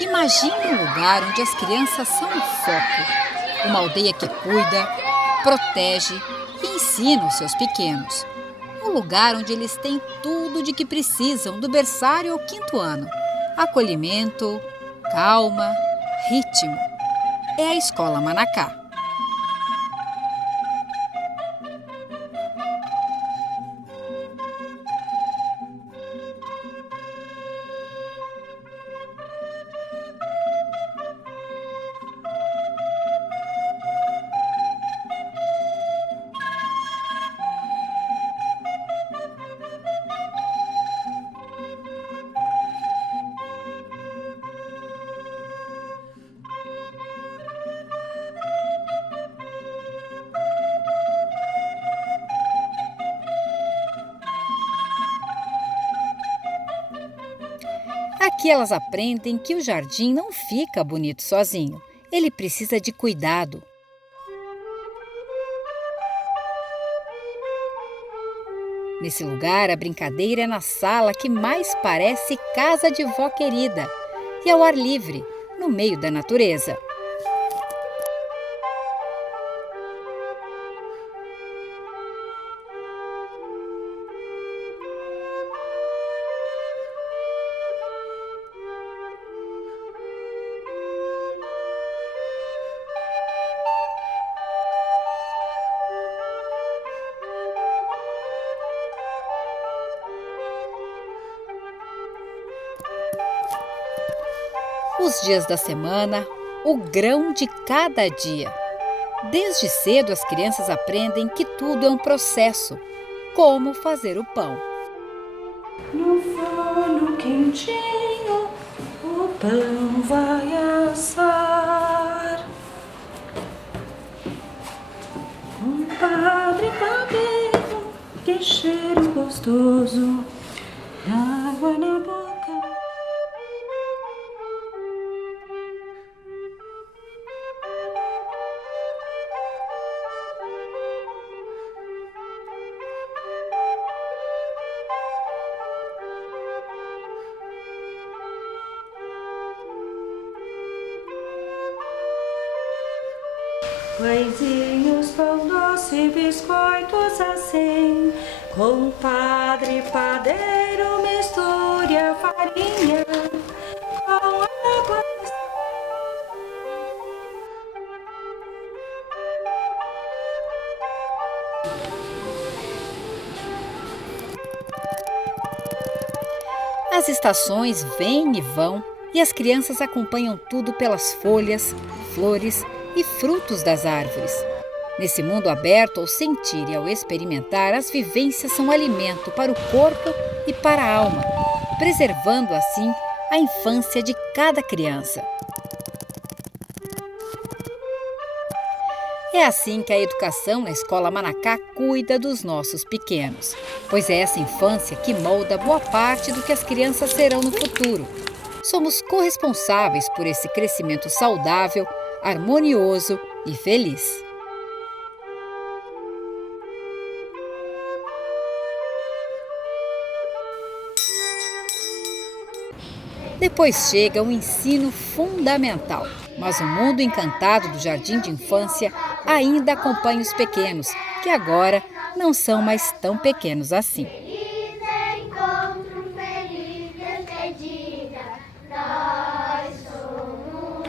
Imagine um lugar onde as crianças são o foco. Uma aldeia que cuida, protege e ensina os seus pequenos. Um lugar onde eles têm tudo de que precisam do berçário ao quinto ano. Acolhimento, calma, ritmo. É a Escola Manacá. Aqui elas aprendem que o jardim não fica bonito sozinho. Ele precisa de cuidado. Nesse lugar, a brincadeira é na sala que mais parece casa de vó querida e ao ar livre, no meio da natureza. Os dias da semana, o grão de cada dia. Desde cedo as crianças aprendem que tudo é um processo, como fazer o pão. No forno quentinho, o pão vai assar. Compadre padeiro, que cheiro gostoso, água na boca. Pãezinhos, pão doce, biscoitos assim. Compadre padeiro, misture a farinha com água. As estações vêm e vão e as crianças acompanham tudo pelas folhas, flores e frutos das árvores. Nesse mundo aberto, ao sentir e ao experimentar, as vivências são alimento para o corpo e para a alma, preservando assim a infância de cada criança. É assim que a educação na Escola Manacá cuida dos nossos pequenos, pois é essa infância que molda boa parte do que as crianças serão no futuro. Somos corresponsáveis por esse crescimento saudável, harmonioso e feliz. Depois chega o ensino fundamental, mas o mundo encantado do jardim de infância ainda acompanha os pequenos, que agora não são mais tão pequenos assim. Feliz encontro, feliz despedida, nós somos.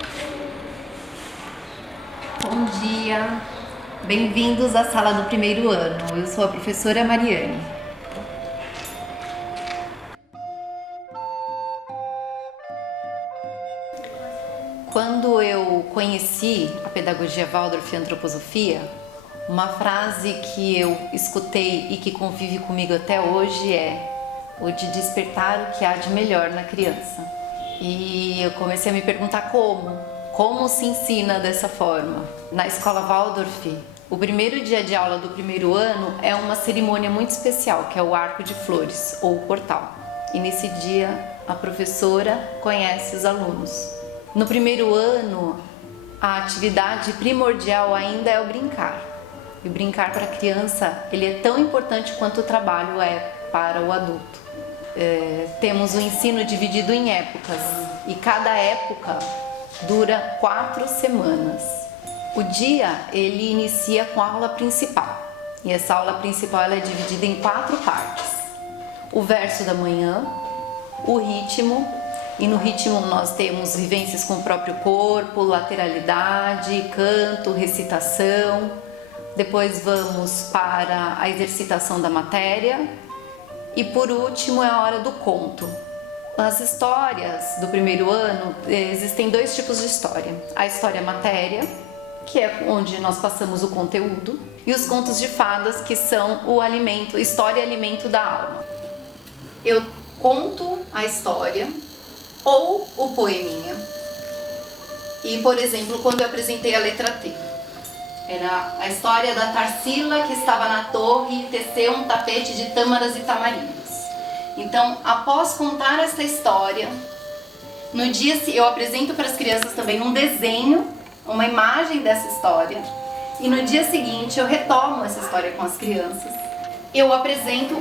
Bom dia, Bem-vindos à sala do primeiro ano. Eu sou a professora Mariane. Quando eu conheci a pedagogia Waldorf e a antroposofia, uma frase que eu escutei e que convive comigo até hoje é o de despertar o que há de melhor na criança. E eu comecei a me perguntar como se ensina dessa forma. Na escola Waldorf, o primeiro dia de aula do primeiro ano é uma cerimônia muito especial, que é o arco de flores, ou o portal. E nesse dia, a professora conhece os alunos. No primeiro ano, a atividade primordial ainda é o brincar. E o brincar para a criança, ele é tão importante quanto o trabalho é para o adulto. Temos o ensino dividido em épocas, e cada época dura 4 semanas. O dia, ele inicia com a aula principal, e essa aula principal ela é dividida em 4 partes. O verso da manhã, o ritmo, e no ritmo nós temos vivências com o próprio corpo, lateralidade, canto, recitação. Depois vamos para a exercitação da matéria e por último é a hora do conto. Nas histórias do primeiro ano existem 2 tipos de história. A história matéria, que é onde nós passamos o conteúdo, e os contos de fadas, que são o alimento, história e alimento da alma. Eu conto a história ou o poeminha. E, por exemplo, quando eu apresentei a letra T, era a história da Tarsila que estava na torre e teceu um tapete de tâmaras e tamarindos. Então, após contar essa história, no dia eu apresento para as crianças também um desenho, uma imagem dessa história. E no dia seguinte eu retomo essa história com as crianças. Eu apresento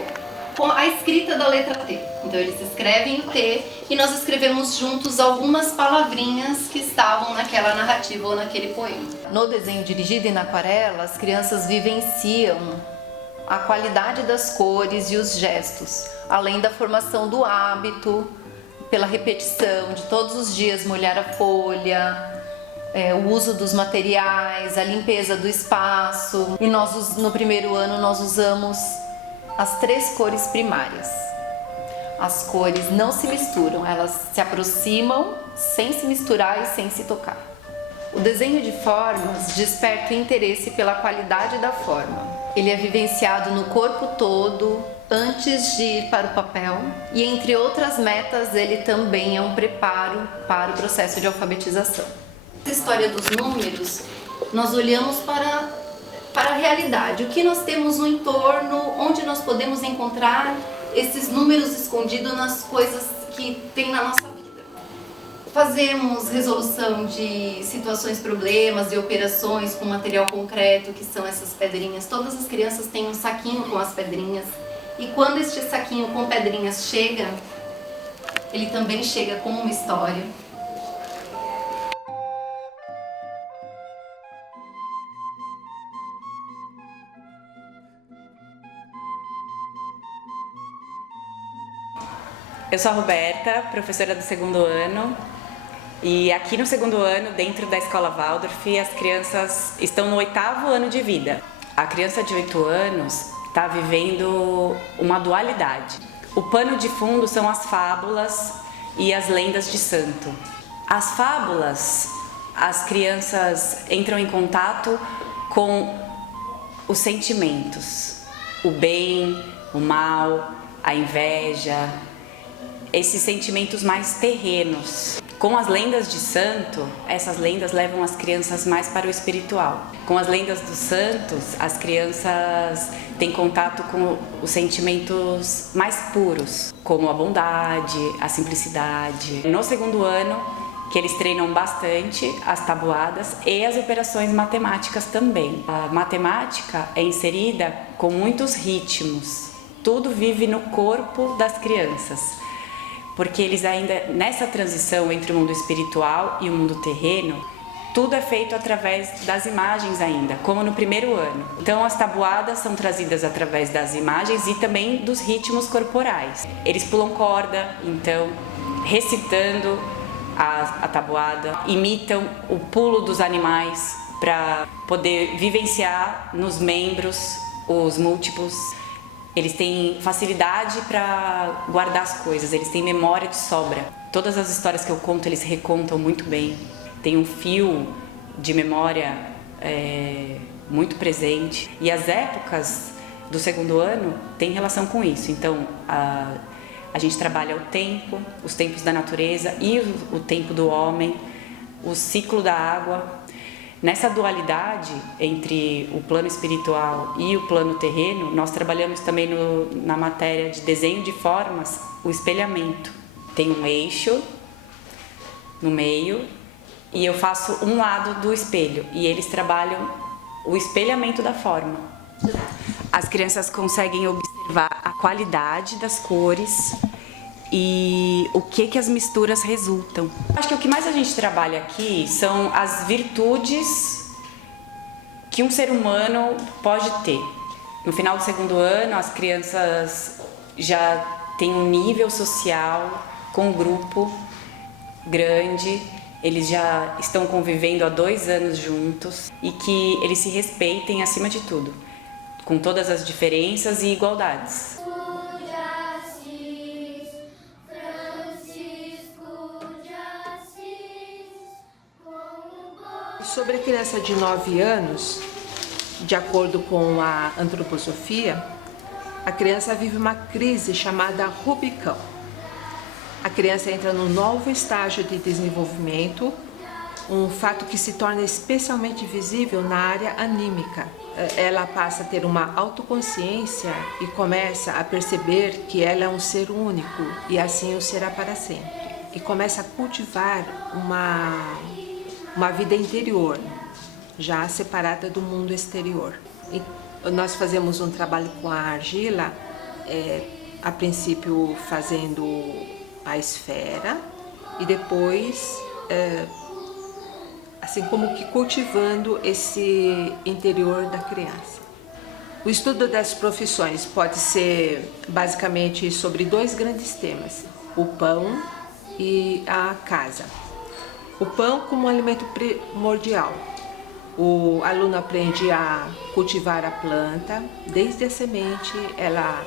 com a escrita da letra T. Então eles escrevem o T e nós escrevemos juntos algumas palavrinhas que estavam naquela narrativa ou naquele poema. No desenho dirigido em aquarela, as crianças vivenciam a qualidade das cores e os gestos, além da formação do hábito, pela repetição de todos os dias molhar a folha, o uso dos materiais, a limpeza do espaço. E nós, no primeiro ano, nós usamos as 3 cores primárias. As cores não se misturam, elas se aproximam sem se misturar e sem se tocar. O desenho de formas desperta o interesse pela qualidade da forma. Ele é vivenciado no corpo todo antes de ir para o papel e, entre outras metas, ele também é um preparo para o processo de alfabetização. Na história dos números, nós olhamos para a realidade, o que nós temos no entorno, onde nós podemos encontrar esses números escondidos nas coisas que tem na nossa vida. Fazemos resolução de situações, problemas e operações com material concreto, que são essas pedrinhas. Todas as crianças têm um saquinho com as pedrinhas, e quando este saquinho com pedrinhas chega, ele também chega com uma história. Eu sou a Roberta, professora do segundo ano, e aqui no segundo ano, dentro da escola Waldorf, as crianças estão no 8º ano de vida. A criança de 8 anos está vivendo uma dualidade. O pano de fundo são as fábulas e as lendas de santo. As fábulas, as crianças entram em contato com os sentimentos, o bem, o mal, a inveja, esses sentimentos mais terrenos. Com as lendas de santo, essas lendas levam as crianças mais para o espiritual. Com as lendas dos santos, as crianças têm contato com os sentimentos mais puros, como a bondade, a simplicidade. No segundo ano, que eles treinam bastante as tabuadas e as operações matemáticas também. A matemática é inserida com muitos ritmos. Tudo vive no corpo das crianças, porque eles ainda, nessa transição entre o mundo espiritual e o mundo terreno, tudo é feito através das imagens ainda, como no primeiro ano. Então as tabuadas são trazidas através das imagens e também dos ritmos corporais. Eles pulam corda, então, recitando a tabuada, imitam o pulo dos animais, para poder vivenciar nos membros os múltiplos. Eles têm facilidade para guardar as coisas, eles têm memória de sobra. Todas as histórias que eu conto, eles recontam muito bem. Tem um fio de memória muito presente. E as épocas do segundo ano têm relação com isso. Então, a gente trabalha o tempo, os tempos da natureza e o tempo do homem, o ciclo da água. Nessa dualidade entre o plano espiritual e o plano terreno, nós trabalhamos também na matéria de desenho de formas, o espelhamento. Tem um eixo no meio e eu faço um lado do espelho e eles trabalham o espelhamento da forma. As crianças conseguem observar a qualidade das cores e o que as misturas resultam. Acho que o que mais a gente trabalha aqui são as virtudes que um ser humano pode ter. No final do segundo ano, as crianças já têm um nível social com um grupo grande, eles já estão convivendo há 2 anos juntos e que eles se respeitem acima de tudo, com todas as diferenças e igualdades. Sobre a criança de 9 anos, de acordo com a antroposofia, a criança vive uma crise chamada Rubicão. A criança entra num novo estágio de desenvolvimento, um fato que se torna especialmente visível na área anímica. Ela passa a ter uma autoconsciência e começa a perceber que ela é um ser único e assim o será para sempre. E começa a cultivar uma vida interior, já separada do mundo exterior. E nós fazemos um trabalho com a argila, a princípio fazendo a esfera e depois, assim como que cultivando esse interior da criança. O estudo das profissões pode ser basicamente sobre 2 grandes temas, o pão e a casa. O pão como um alimento primordial. O aluno aprende a cultivar a planta, desde a semente, ela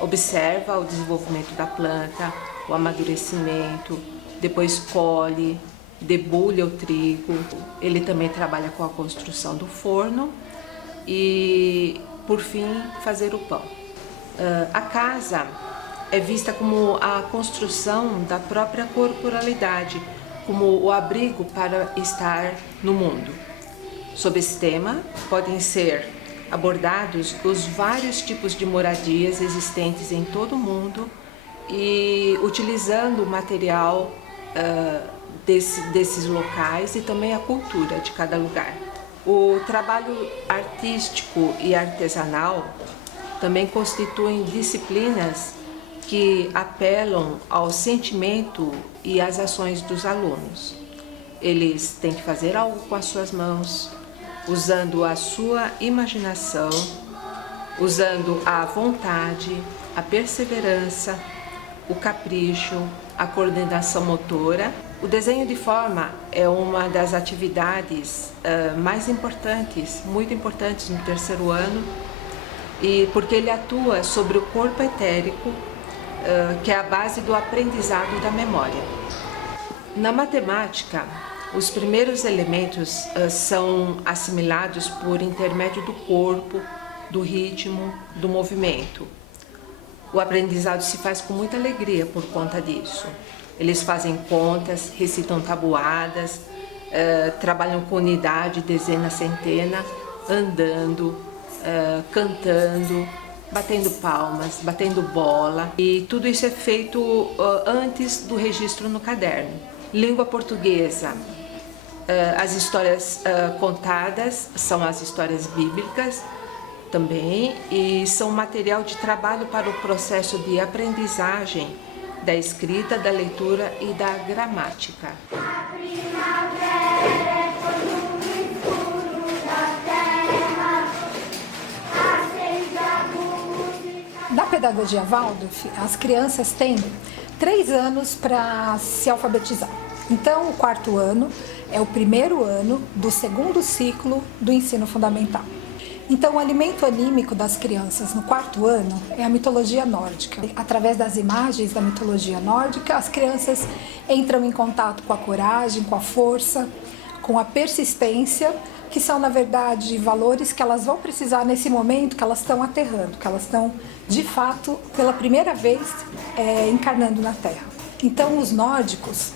observa o desenvolvimento da planta, o amadurecimento, depois colhe, debulha o trigo. Ele também trabalha com a construção do forno e, por fim, fazer o pão. A casa é vista como a construção da própria corporalidade, como o abrigo para estar no mundo. Sob esse tema, podem ser abordados os vários tipos de moradias existentes em todo o mundo e utilizando o material desses locais e também a cultura de cada lugar. O trabalho artístico e artesanal também constituem disciplinas que apelam ao sentimento e às ações dos alunos. Eles têm que fazer algo com as suas mãos, usando a sua imaginação, usando a vontade, a perseverança, o capricho, a coordenação motora. O desenho de forma é uma das atividades mais importantes, muito importantes no 3º ano, e porque ele atua sobre o corpo etérico, que é a base do aprendizado da memória. Na matemática, os primeiros elementos são assimilados por intermédio do corpo, do ritmo, do movimento. O aprendizado se faz com muita alegria por conta disso. Eles fazem contas, recitam tabuadas, trabalham com unidade, dezena, centena, andando, cantando, batendo palmas, batendo bola, e tudo isso é feito antes do registro no caderno. Língua portuguesa. As histórias contadas são as histórias bíblicas também e são material de trabalho para o processo de aprendizagem da escrita, da leitura e da gramática. Na pedagogia Waldorf, as crianças têm 3 anos para se alfabetizar. Então, o 4º ano é o primeiro ano do segundo ciclo do ensino fundamental. Então, o alimento anímico das crianças no quarto ano é a mitologia nórdica. Através das imagens da mitologia nórdica, as crianças entram em contato com a coragem, com a força, com a persistência, que são, na verdade, valores que elas vão precisar nesse momento que elas estão aterrando, que elas estão, de fato, pela primeira vez, encarnando na Terra. Então, os nórdicos,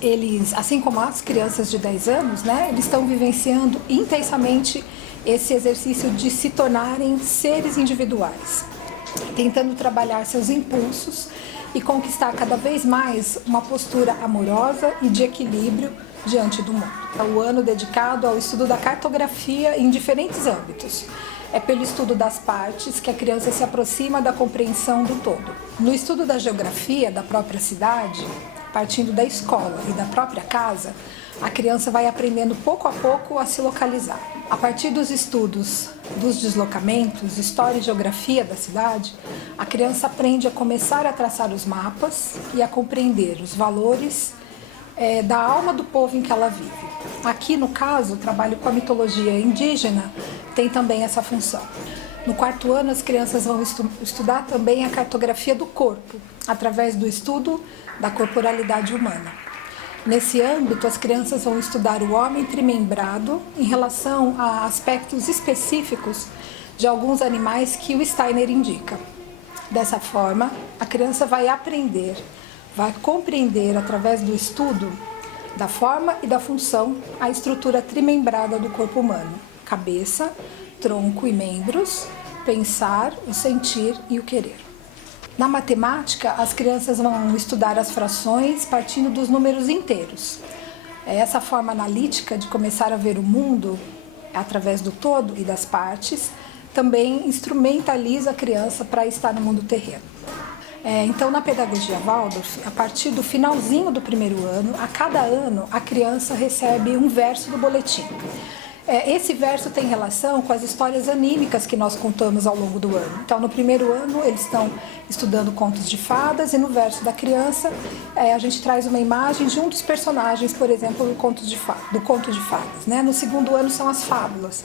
eles, assim como as crianças de 10 anos, né, eles estão vivenciando intensamente esse exercício de se tornarem seres individuais, tentando trabalhar seus impulsos e conquistar cada vez mais uma postura amorosa e de equilíbrio diante do mundo. É o ano dedicado ao estudo da cartografia em diferentes âmbitos. É pelo estudo das partes que a criança se aproxima da compreensão do todo. No estudo da geografia da própria cidade, partindo da escola e da própria casa, a criança vai aprendendo pouco a pouco a se localizar. A partir dos estudos dos deslocamentos, história e geografia da cidade, a criança aprende a começar a traçar os mapas e a compreender os valores da alma do povo em que ela vive. Aqui, no caso, o trabalho com a mitologia indígena tem também essa função. No quarto ano, as crianças vão estudar também a cartografia do corpo, através do estudo da corporalidade humana. Nesse âmbito, as crianças vão estudar o homem trimembrado em relação a aspectos específicos de alguns animais que o Steiner indica. Dessa forma, a criança vai aprender, vai compreender através do estudo da forma e da função a estrutura trimembrada do corpo humano: cabeça, tronco e membros, pensar, o sentir e o querer. Na matemática, as crianças vão estudar as frações partindo dos números inteiros. Essa forma analítica de começar a ver o mundo através do todo e das partes também instrumentaliza a criança para estar no mundo terreno. Então, na pedagogia Waldorf, a partir do finalzinho do primeiro ano, a cada ano a criança recebe um verso do boletim. Esse verso tem relação com as histórias anímicas que nós contamos ao longo do ano. Então, no primeiro ano, eles estão estudando contos de fadas e no verso da criança a gente traz uma imagem de um dos personagens, por exemplo, do conto de fadas. Né? No segundo ano são as fábulas.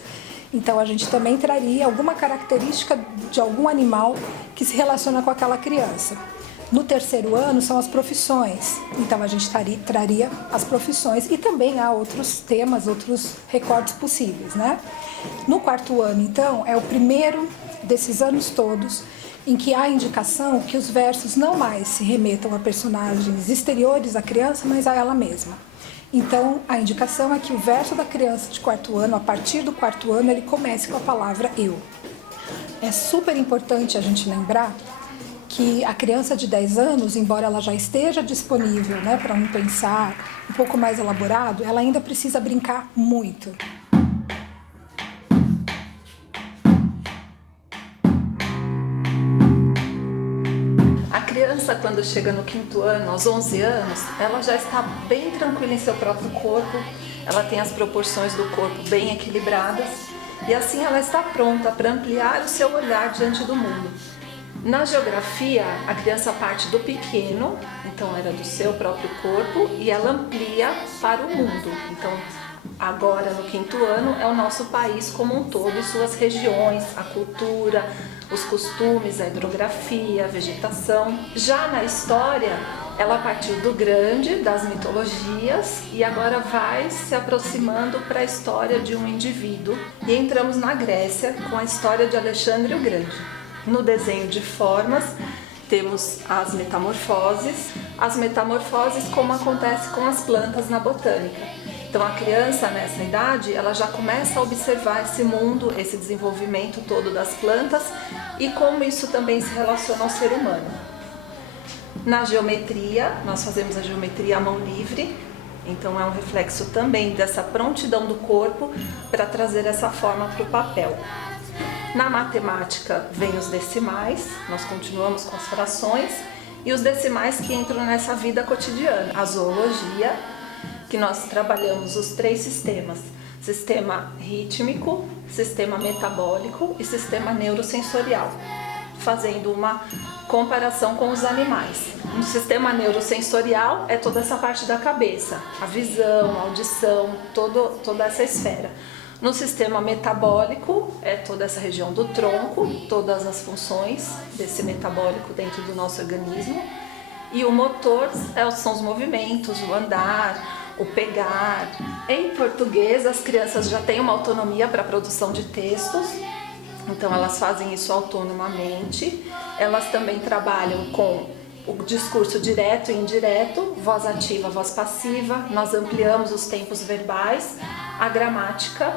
Então, a gente também traria alguma característica de algum animal que se relaciona com aquela criança. No terceiro ano são as profissões, então a gente traria as profissões e também há outros temas, outros recortes possíveis, né? No quarto ano, então, é o primeiro desses anos todos em que há indicação que os versos não mais se remetam a personagens exteriores à criança, mas a ela mesma. Então, a indicação é que o verso da criança de quarto ano, a partir do quarto ano, ele comece com a palavra eu. É super importante a gente lembrar que a criança de 10 anos, embora ela já esteja disponível, né, para um pensar um pouco mais elaborado, ela ainda precisa brincar muito. A criança, quando chega no quinto ano, aos 11 anos, ela já está bem tranquila em seu próprio corpo, ela tem as proporções do corpo bem equilibradas e assim ela está pronta para ampliar o seu olhar diante do mundo. Na geografia, a criança parte do pequeno, então era do seu próprio corpo, e ela amplia para o mundo. Então, agora no quinto ano, é o nosso país como um todo, suas regiões, a cultura, os costumes, a hidrografia, a vegetação. Já na história, ela partiu do grande, das mitologias, e agora vai se aproximando para a história de um indivíduo. E entramos na Grécia com a história de Alexandre o Grande. No desenho de formas, temos as metamorfoses como acontece com as plantas na botânica. Então a criança nessa idade, ela já começa a observar esse mundo, esse desenvolvimento todo das plantas e como isso também se relaciona ao ser humano. Na geometria, nós fazemos a geometria à mão livre, então é um reflexo também dessa prontidão do corpo para trazer essa forma para o papel. Na matemática vem os decimais, nós continuamos com as frações e os decimais que entram nessa vida cotidiana. A zoologia, que nós trabalhamos os 3 sistemas: sistema rítmico, sistema metabólico e sistema neurosensorial. fazendo uma comparação com os animais. No sistema neurosensorial é toda essa parte da cabeça, a visão, a audição, toda essa esfera. No sistema metabólico é toda essa região do tronco, todas as funções desse metabólico dentro do nosso organismo. E o motor são os movimentos, o andar, o pegar. Em português, as crianças já têm uma autonomia para a produção de textos, então elas fazem isso autonomamente. Elas também trabalham com o discurso direto e indireto, voz ativa, voz passiva. Nós ampliamos os tempos verbais, a gramática.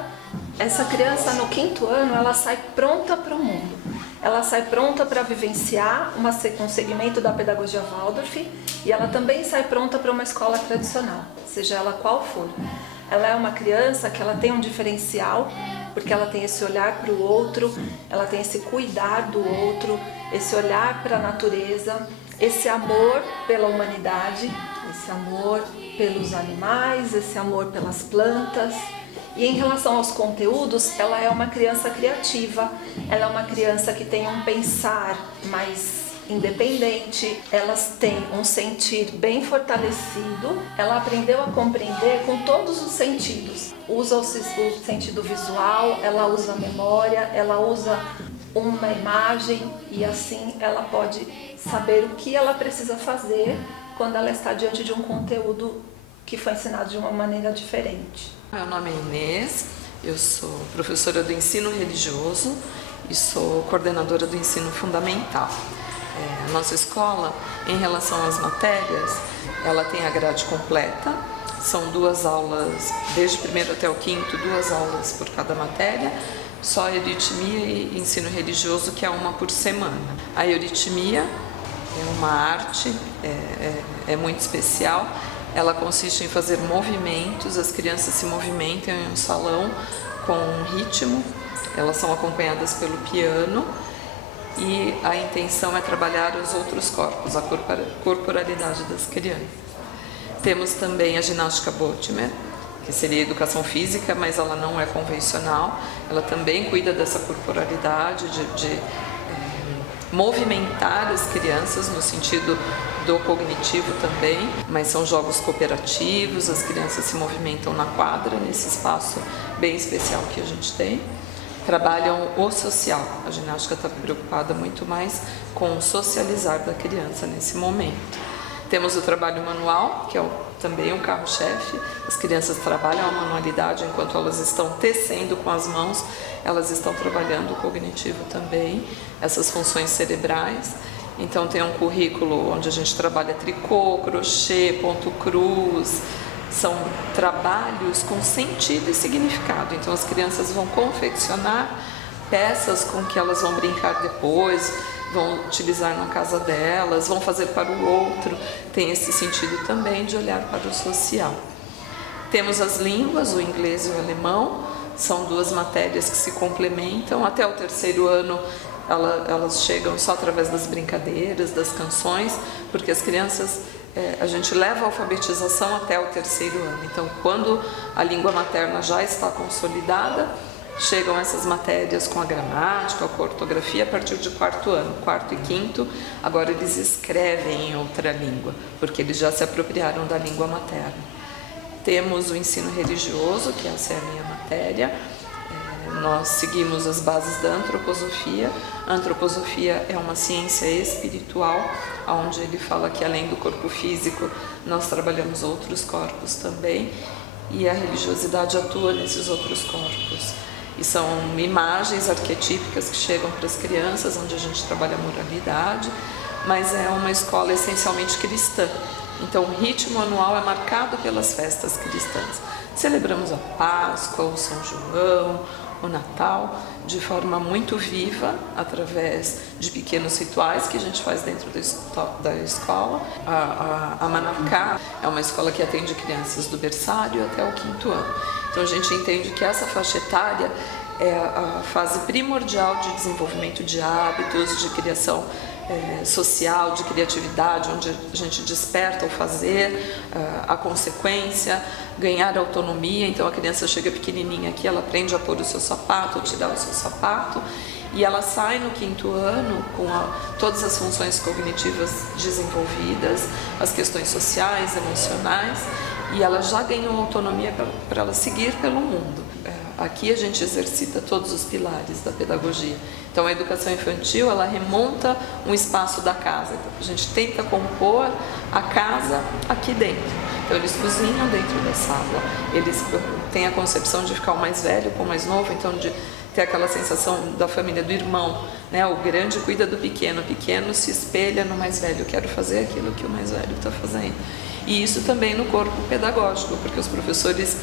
Essa criança no 5º ano, ela sai pronta para o mundo. Ela sai pronta para vivenciar um segmento da pedagogia Waldorf, e ela também sai pronta para uma escola tradicional, seja ela qual for. Ela é uma criança que ela tem um diferencial, porque ela tem esse olhar para o outro, ela tem esse cuidar do outro, esse olhar para a natureza, esse amor pela humanidade, esse amor pelos animais, esse amor pelas plantas. E em relação aos conteúdos, ela é uma criança criativa, ela é uma criança que tem um pensar mais independente, elas têm um sentir bem fortalecido, ela aprendeu a compreender com todos os sentidos. Usa o sentido visual, ela usa a memória, ela usa uma imagem, e assim ela pode saber o que ela precisa fazer quando ela está diante de um conteúdo que foi ensinado de uma maneira diferente. Meu nome é Inês, eu sou professora do ensino religioso e sou coordenadora do ensino fundamental. A nossa escola, em relação às matérias, ela tem a grade completa, são 2 aulas, desde o 1º até o 5º, 2 aulas por cada matéria, só euritmia e ensino religioso, que é 1 por semana. A euritmia é uma arte, é muito especial. Ela consiste em fazer movimentos, as crianças se movimentam em um salão com um ritmo, elas são acompanhadas pelo piano, e a intenção é trabalhar os outros corpos, a corporalidade das crianças. Temos também a ginástica Botimer, que seria educação física, mas ela não é convencional, ela também cuida dessa corporalidade, de movimentar as crianças no sentido do cognitivo também, mas são jogos cooperativos, as crianças se movimentam na quadra, nesse espaço bem especial que a gente tem. Trabalham o social, a ginástica está preocupada muito mais com o socializar da criança nesse momento. Temos o trabalho manual, que é também um carro-chefe. As crianças trabalham a manualidade enquanto elas estão tecendo com as mãos, elas estão trabalhando o cognitivo também, essas funções cerebrais. Então tem um currículo onde a gente trabalha tricô, crochê, ponto cruz, são trabalhos com sentido e significado. Então as crianças vão confeccionar peças com que elas vão brincar depois, vão utilizar na casa delas, vão fazer para o outro, tem esse sentido também de olhar para o social. Temos as línguas, o inglês e o alemão, são 2 matérias que se complementam. Até o 3º ano elas chegam só através das brincadeiras, das canções, porque as crianças, a gente leva a alfabetização até o 3º ano. Então, quando a língua materna já está consolidada, chegam essas matérias com a gramática, com a ortografia a partir de 4º ano. 4º e 5º, agora eles escrevem em outra língua, porque eles já se apropriaram da língua materna. Temos o ensino religioso, que essa é a minha matéria. Nós seguimos as bases da antroposofia. A antroposofia é uma ciência espiritual, onde ele fala que além do corpo físico, nós trabalhamos outros corpos também, e a religiosidade atua nesses outros corpos. E são imagens arquetípicas que chegam para as crianças, onde a gente trabalha a moralidade, mas é uma escola essencialmente cristã. Então o ritmo anual é marcado pelas festas cristãs. Celebramos a Páscoa, o São João, o Natal, de forma muito viva, através de pequenos rituais que a gente faz dentro da escola. A Manacá é uma escola que atende crianças do berçário até o 5º ano. Então a gente entende que essa faixa etária é a fase primordial de desenvolvimento de hábitos, de criação social, de criatividade, onde a gente desperta o fazer, a consequência, ganhar autonomia. Então a criança chega pequenininha aqui, ela aprende a pôr o seu sapato, tirar o seu sapato, E ela sai no 5º ano com todas as funções cognitivas desenvolvidas, as questões sociais, emocionais, e ela já ganhou autonomia para ela seguir pelo mundo. Aqui a gente exercita todos os pilares da pedagogia. Então a educação infantil, ela remonta um espaço da casa. Então, a gente tenta compor a casa aqui dentro. Então eles cozinham dentro da sala, eles têm a concepção de ficar o mais velho com o mais novo, então de ter aquela sensação da família, do irmão, né? O grande cuida do pequeno, o pequeno se espelha no mais velho, eu quero fazer aquilo que o mais velho está fazendo. E isso também no corpo pedagógico, porque os professores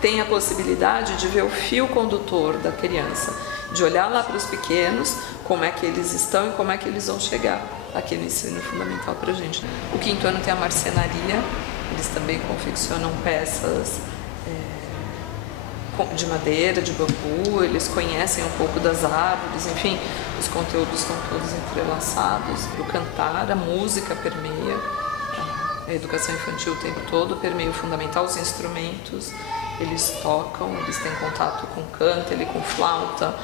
têm a possibilidade de ver o fio condutor da criança, de olhar lá para os pequenos, como é que eles estão e como é que eles vão chegar aqui no ensino fundamental para a gente. O 5º ano tem a marcenaria, eles também confeccionam peças de madeira, de bambu, eles conhecem um pouco das árvores, enfim, os conteúdos estão todos entrelaçados. O cantar, a música permeia, a educação infantil o tempo todo permeia o fundamental, os instrumentos, eles tocam, eles têm contato com canto, com flauta,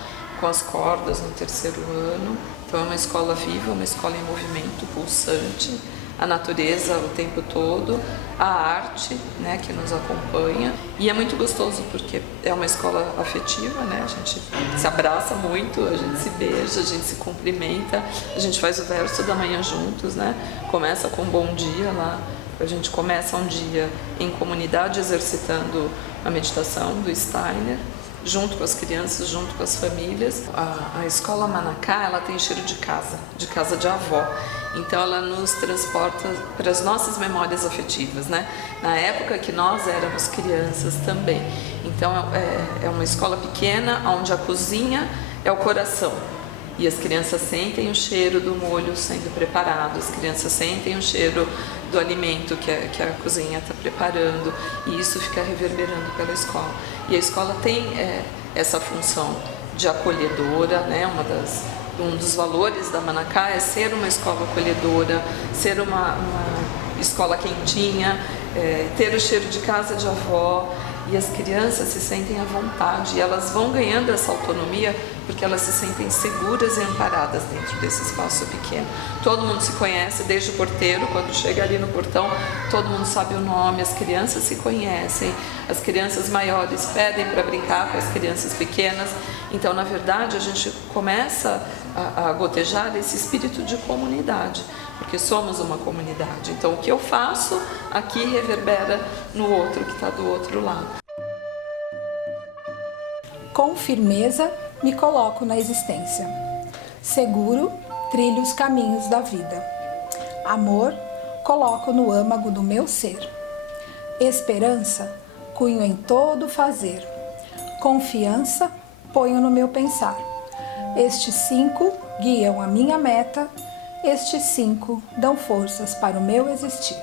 com as cordas no 3º ano. Então é uma escola viva, uma escola em movimento, pulsante, a natureza o tempo todo, a arte, né, que nos acompanha. E é muito gostoso porque é uma escola afetiva, né? A gente se abraça muito, a gente se beija, a gente se cumprimenta, a gente faz o verso da manhã juntos, né? Começa com bom dia lá, a gente começa um dia em comunidade exercitando a meditação do Steiner, junto com as crianças, junto com as famílias. A escola Manacá, ela tem cheiro de casa de avó. Então ela nos transporta para as nossas memórias afetivas, né? Na época que nós éramos crianças também. Então é uma escola pequena, onde a cozinha é o coração. E as crianças sentem o cheiro do molho sendo preparado, as crianças sentem o cheiro do alimento que a cozinha está preparando, e isso fica reverberando pela escola. E a escola tem essa função de acolhedora, né? Um dos valores da Manacá é ser uma escola acolhedora, ser uma escola quentinha, ter o cheiro de casa de avó, e as crianças se sentem à vontade, e elas vão ganhando essa autonomia porque elas se sentem seguras e amparadas dentro desse espaço pequeno. Todo mundo se conhece, desde o porteiro, quando chega ali no portão, todo mundo sabe o nome, as crianças se conhecem, as crianças maiores pedem para brincar com as crianças pequenas. Então, na verdade, a gente começa a gotejar esse espírito de comunidade, porque somos uma comunidade. Então, o que eu faço aqui reverbera no outro que está do outro lado. Com firmeza, me coloco na existência. Seguro, trilho os caminhos da vida. Amor, coloco no âmago do meu ser. Esperança, cunho em todo fazer. Confiança, ponho no meu pensar. Estes 5 guiam a minha meta. Estes 5 dão forças para o meu existir.